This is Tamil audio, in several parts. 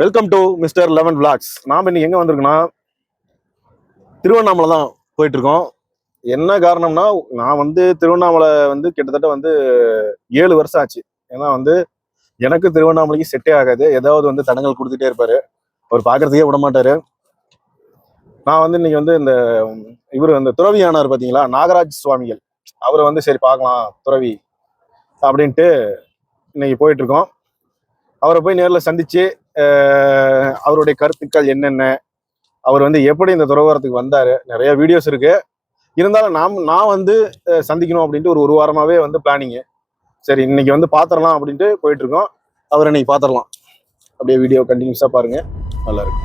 Welcome to mister 11 vlogs. நாம் இன்னைக்கு எங்கே வந்திருக்கோன்னா திருவண்ணாமலை தான் போயிட்டு இருக்கோம். என்ன காரணம்னா நான் திருவண்ணாமலை கிட்டத்தட்ட 7 வருஷம் ஆச்சு. ஏன்னா எனக்கு திருவண்ணாமலைக்கு செட்டே ஆகாது. ஏதாவது தடங்கள் கொடுத்துட்டே இருப்பாரு. அவர் பார்க்கறதுக்கே விட மாட்டாரு. நான் இன்னைக்கு இந்த இவர் துறவி ஆனார் பார்த்தீங்களா, நாகராஜ் சுவாமிகள். அவரை சரி பார்க்கலாம் துறவி அப்படின்ட்டு இன்னைக்கு போயிட்டு இருக்கோம். அவரை போய் நேரில் சந்திச்சு அவருடைய கருத்துக்கள் என்னென்ன, அவர் எப்படி இந்த துறவரத்துக்கு வந்தாரு, நிறைய வீடியோஸ் இருக்கு. இருந்தாலும் நான் சந்திக்கணும் அப்படின்ட்டு ஒரு வாரமாவே பிளானிங்கு. சரி இன்னைக்கு பாத்திரலாம் அப்படின்ட்டு போயிட்டு இருக்கோம். அவரை இன்னைக்கு பாத்திரலாம். அப்படியே வீடியோ கண்டினியூஸா பாருங்க, நல்லா இருக்கும்.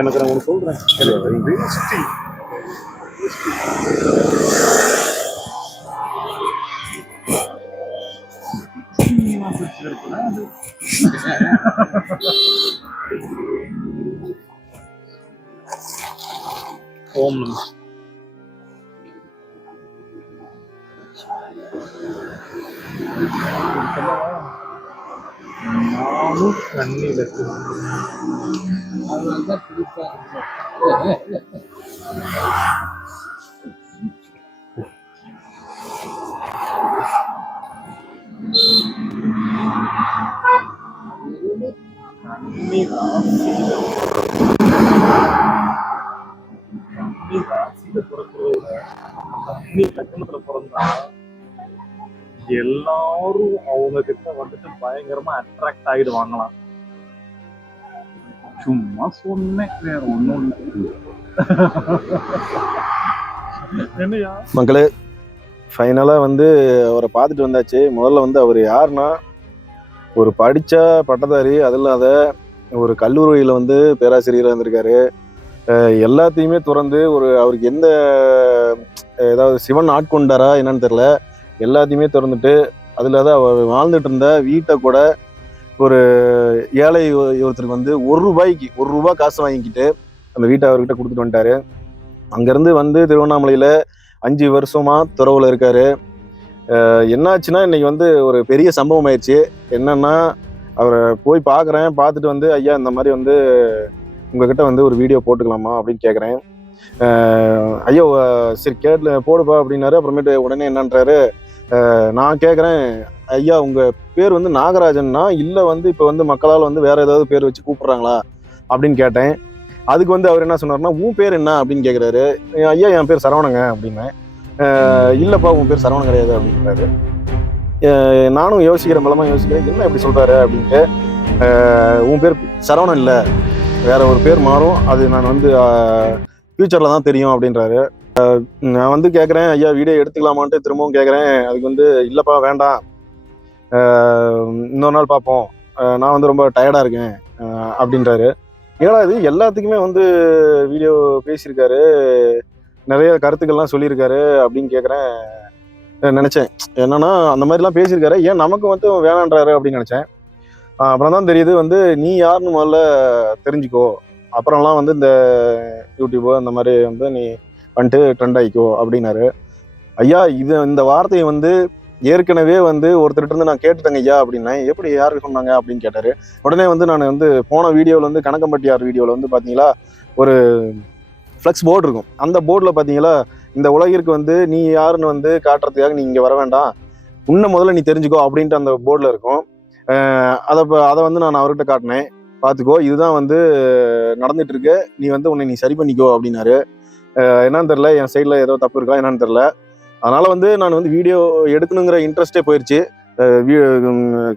எனக்கு நான் ஒன்று சொல்றேன். ஓம் நம நானும் கண்ணில் அதுதான் புதுசா கண்ணி ராசியில பிறக்கிறத கண்ணி லக்னத்துல பிறந்தா எல்லாரும் அவங்க கிட்ட வந்துட்டு பயங்கரமா அட்ராக்ட் ஆயிடுவாங்களாம். சும்மா சொன்னேன், வேற ஒண்ணும் இல்லை. என்னையா மக்களே, ஃபைனலா வந்து அவரை பார்த்துட்டு வந்தாச்சு. முதல்ல வந்து அவர் யாருன்னா, ஒரு படிச்ச பட்டதாரி, அது இல்லாத ஒரு கல்லூரியில வந்து பேராசிரியராக இருந்திருக்காரு. எல்லாத்தையுமே துறந்து அவருக்கு எந்த ஏதாவது சிவன் ஆட்கொண்டாரா என்னன்னு தெரியல, எல்லாத்தையுமே திறந்துட்டு அதுல தான் அவர் வாழ்ந்துட்டு இருந்த வீட்டை கூட ஒரு ஏழை ஒருத்தருக்கு வந்து ஒரு ரூபாய் காசு வாங்கிக்கிட்டு அந்த வீட்டை அவர்கிட்ட கொடுத்துட்டு வந்துட்டாரு. அங்கிருந்து வந்து திருவண்ணாமலையில 5 வருஷமா துறவுல இருக்காரு. என்னாச்சுன்னா இன்னைக்கு வந்து ஒரு பெரிய சம்பவம் ஆயிடுச்சு. என்னன்னா, அவரை போய் பார்க்குறேன். பார்த்துட்டு வந்து ஐயா இந்த மாதிரி வந்து உங்ககிட்ட வந்து ஒரு வீடியோ போட்டுக்கலாமா அப்படின்னு கேட்குறேன். ஐயோ சரி கேட்டு போடுப்பா அப்படின்னாரு. அப்புறமேட்டு உடனே என்னன்றாரு, நான் கேட்குறேன் ஐயா உங்க பேர் வந்து நாகராஜன்னா இல்லை வந்து இப்போ வந்து மக்களால் வந்து வேற ஏதாவது பேர் வச்சு கூப்பிடுறாங்களா அப்படின்னு கேட்டேன். அதுக்கு வந்து அவர் என்ன சொன்னார்னா, உன் பேர் என்ன அப்படின்னு கேட்குறாரு. ஐயா என் பேர் சரவணங்க அப்படின்னேன். இல்லைப்பா உன் பேர் சரவணன் கிடையாது அப்படின்றாரு. நானும் யோசிக்கிறேன், பலமா யோசிக்கிறேன், என்ன இப்படி சொல்றாரு அப்படின்ட்டு. உன் பேர் சரவணன் இல்லை, வேற ஒரு பேர் மாறும், அது நான் வந்து ஃபியூச்சர்ல தான் தெரியும் அப்படின்றாரு. நான் வந்து கேட்குறேன் ஐயா வீடியோ எடுத்துக்கலாமான்ட்டு திரும்பவும் கேட்குறேன். அதுக்கு வந்து இல்லைப்பா வேண்டாம், இன்னொரு நாள் பார்ப்போம், நான் வந்து ரொம்ப டயர்டாக இருக்கேன் அப்படின்றாரு. ஏன்னா இது எல்லாத்துக்குமே வந்து வீடியோ பேசியிருக்காரு, நிறைய கருத்துக்கள்லாம் சொல்லியிருக்காரு அப்படின்னு கேட்குறேன். நினச்சேன் என்னன்னா அந்த மாதிரிலாம் பேசியிருக்காரு, ஏன் நமக்கு வந்து வேணான்றாரு அப்படின்னு நினச்சேன். அப்புறம் தான் தெரியுது வந்து நீ யாருன்னு முதல்ல தெரிஞ்சுக்கோ, அப்புறம்லாம் வந்து இந்த யூடியூபோ அந்த மாதிரி வந்து நீ வந்துட்டு ட்ரெண்ட் ஆகிக்கோ அப்படின்னாரு. ஐயா இந்த வார்த்தையை வந்து ஏற்கனவே வந்து ஒருத்தர்கிட்ட இருந்து நான் கேட்டுட்டேங்க ஐயா அப்படின்னேன். எப்படி யாருக்கு சொன்னாங்க அப்படின்னு கேட்டாரு. உடனே வந்து நான் வந்து போன வீடியோவில் வந்து கணக்கம்பட்டியார் வீடியோவில் வந்து பார்த்தீங்களா ஒரு ஃப்ளெக்ஸ் போர்டு இருக்கும். அந்த போர்டில் பார்த்தீங்களா இந்த உலகிற்கு வந்து நீ யாருன்னு வந்து காட்டுறதுக்காக நீ இங்கே வர வேண்டாம், உன்னை முதல்ல நீ தெரிஞ்சுக்கோ அப்படின்ட்டு அந்த போர்டில் இருக்கும். அதை வந்து நான் அவர்கிட்ட காட்டினேன். பார்த்துக்கோ இதுதான் வந்து நடந்துட்டு இருக்கு, நீ வந்து உன்னை நீ சரி பண்ணிக்கோ அப்படின்னாரு. என்னன்னு தெரில, என் சைடில் ஏதோ தப்பு இருக்கா என்னன்னு தெரில. அதனால வந்து நான் வந்து வீடியோ எடுக்கணுங்கிற இன்ட்ரெஸ்டே போயிடுச்சு.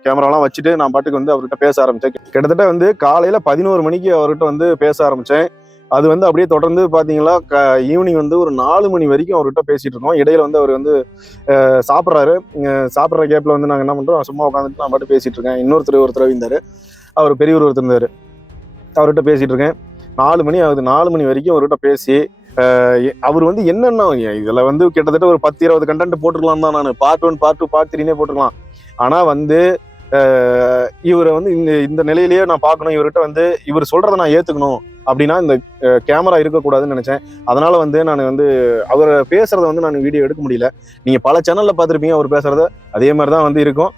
கேமராலாம் வச்சுட்டு நான் பாட்டுக்கு வந்து அவர்கிட்ட பேச ஆரம்பித்தேன். கிட்டத்தட்ட வந்து காலையில் 11 மணிக்கு அவர்கிட்ட வந்து பேச ஆரம்பித்தேன். அது வந்து அப்படியே தொடர்ந்து பார்த்தீங்களா ஈவினிங் வந்து ஒரு 4 மணி வரைக்கும் அவர்கிட்ட பேசிட்டு இருக்கோம். இடையில வந்து அவர் வந்து சாப்பிட்றாரு. சாப்பிட்ற கேப்பில் வந்து நாங்கள் என்ன பண்ணுறோம், சும்மா உட்காந்துட்டு நான் பாட்டு பேசிட்டு இருக்கேன். ஒருத்தர் இருந்தார், அவர் பெரியவர் ஒருத்தர் இருந்தார், அவர்கிட்ட பேசிட்டு இருக்கேன். 4 மணி ஆகுது. 4 மணி வரைக்கும் அவர்கிட்ட பேசி அவர் வந்து என்னென்ன இதில் வந்து கிட்டத்தட்ட ஒரு 10-20 கண்டென்ட் போட்டுருக்கலாம் தான். நான் பார்ட் 1 பார்ட் 2 பார்ட் 3 போட்டுருக்கலாம். ஆனால் வந்து இவரை வந்து இந்த நிலையிலேயே நான் பார்க்கணும், இவர்கிட்ட வந்து இவர் சொல்றதை நான் ஏற்றுக்கணும் அப்படின்னா இந்த கேமரா இருக்கக்கூடாதுன்னு நினைச்சேன். அதனால வந்து நான் வந்து அவர் பேசுறத வந்து நான் வீடியோ எடுக்க முடியல. நீங்க பல சேனல்ல பார்த்துருப்பீங்க அவர் பேசுறத, அதே மாதிரி தான் வந்து இருக்கும்.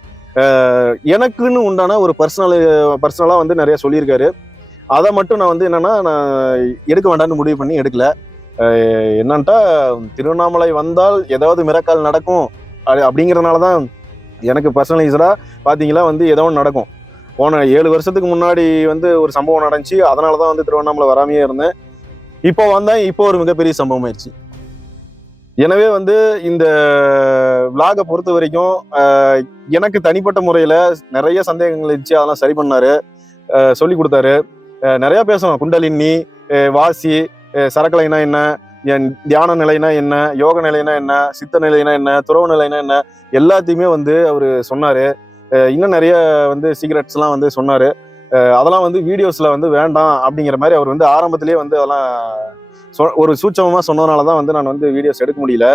எனக்குன்னு உண்டான ஒரு பர்சனலா வந்து நிறைய சொல்லியிருக்காரு. அதை மட்டும் நான் வந்து என்னன்னா நான் எடுக்க வேண்டாம்னு முடிவு பண்ணி எடுக்கல. என்னன்ட்டா திருவண்ணாமலை வந்தால் ஏதாவது மிரக்கால் நடக்கும் அப்படிங்கிறதுனால தான் எனக்கு பர்சனலைஸ்டா பார்த்தீங்களா வந்து ஏதோ ஒன்று நடக்கும். போன 7 வருஷத்துக்கு முன்னாடி வந்து ஒரு சம்பவம் நடந்துச்சு, அதனால தான் வந்து திருவண்ணாமலை வராமையே இருந்தேன். இப்போ வந்தேன், இப்போ ஒரு மிகப்பெரிய சம்பவம் ஆயிடுச்சு. எனவே வந்து இந்த விளாகை பொறுத்த வரைக்கும் எனக்கு தனிப்பட்ட முறையில் நிறைய சந்தேகங்கள் இருந்துச்சு, அதெல்லாம் சரி பண்ணாரு, சொல்லி கொடுத்தாரு. நிறைய பேசணும், குண்டலினி, வாசி, சரக்கலைனா என்ன, தியான நிலைனா என்ன, யோக நிலைனா என்ன, சித்த நிலைனா என்ன, துறவு நிலைனா என்ன, எல்லாத்தையுமே வந்து அவர் சொன்னாரு. இன்னும் நிறைய வந்து சீக்ரெட்ஸ்லாம் வந்து சொன்னாரு. அதெல்லாம் வந்து வீடியோஸ்ல வந்து வேண்டாம் அப்படிங்கிற மாதிரி அவர் வந்து ஆரம்பத்திலேயே வந்து அதெல்லாம் ஒரு சூட்சமமா சொன்னதுனால தான் வந்து நான் வந்து வீடியோஸ் எடுக்க முடியல.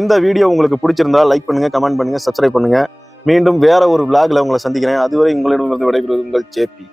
இந்த வீடியோ உங்களுக்கு பிடிச்சிருந்தா லைக் பண்ணுங்க, கமெண்ட் பண்ணுங்க, சப்ஸ்கிரைப் பண்ணுங்க. மீண்டும் வேற ஒரு விளாக்ல உங்களை சந்திக்கிறேன். அதுவரை உங்களிடமிருந்து விடைபெறுவது உங்கள் ஜேபி.